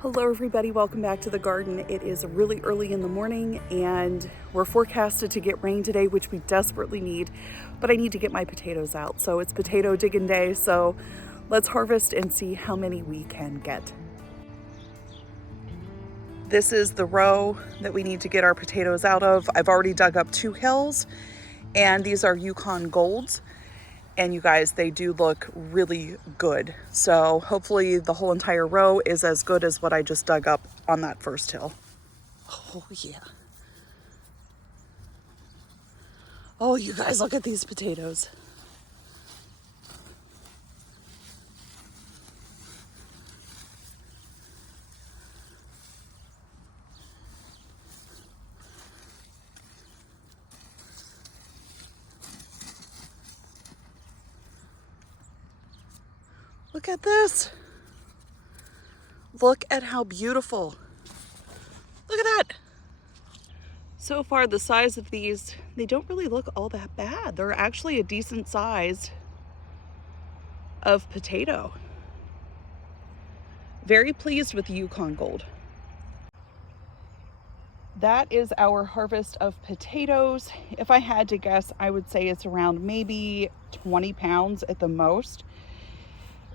Hello everybody, welcome back to the garden. It is really early in the morning and we're forecasted to get rain today, which we desperately need, but I need to get my potatoes out. So it's potato digging day, so let's harvest and see how many we can get. This is the row that we need to get our potatoes out of. I've already dug up 2 hills and these are Yukon Golds. And you guys, they do look really good. So hopefully the whole entire row is as good as what I just dug up on that first hill. Oh yeah. Oh, you guys, look at these potatoes. Look at this. Look at how beautiful. Look at that. So far, the size of these, they don't really look all that bad. They're actually a decent size of potato. Very pleased with the Yukon Gold. That is our harvest of potatoes. If I had to guess, I would say it's around maybe 20 pounds at the most.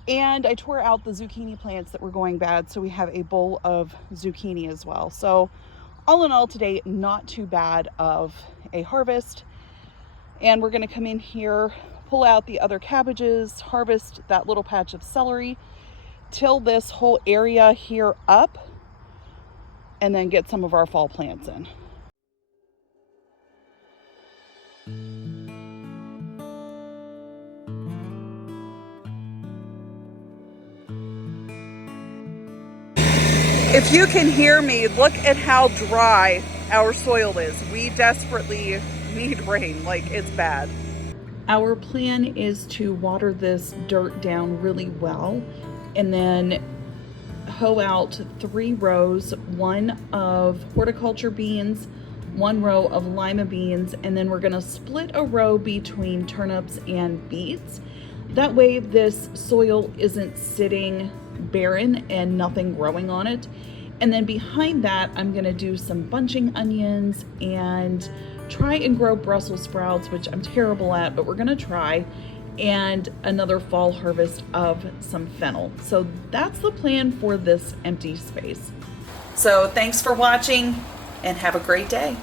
And I tore out the zucchini plants that were going bad, so we have a bowl of zucchini as well. So all in all today, not too bad of a harvest. And we're gonna come in here, pull out the other cabbages, harvest that little patch of celery, till this whole area here up, and then get some of our fall plants in. If you can hear me, look at how dry our soil is. We desperately need rain, like it's bad. Our plan is to water this dirt down really well and then hoe out 3 rows, one of horticulture beans, 1 row of lima beans, and then we're gonna split a row between turnips and beets. That way this soil isn't sitting barren and nothing growing on it. And then behind that, I'm gonna do some bunching onions and try and grow Brussels sprouts, which I'm terrible at, but we're gonna try, and another fall harvest of some fennel. So that's the plan for this empty space. So thanks for watching and have a great day.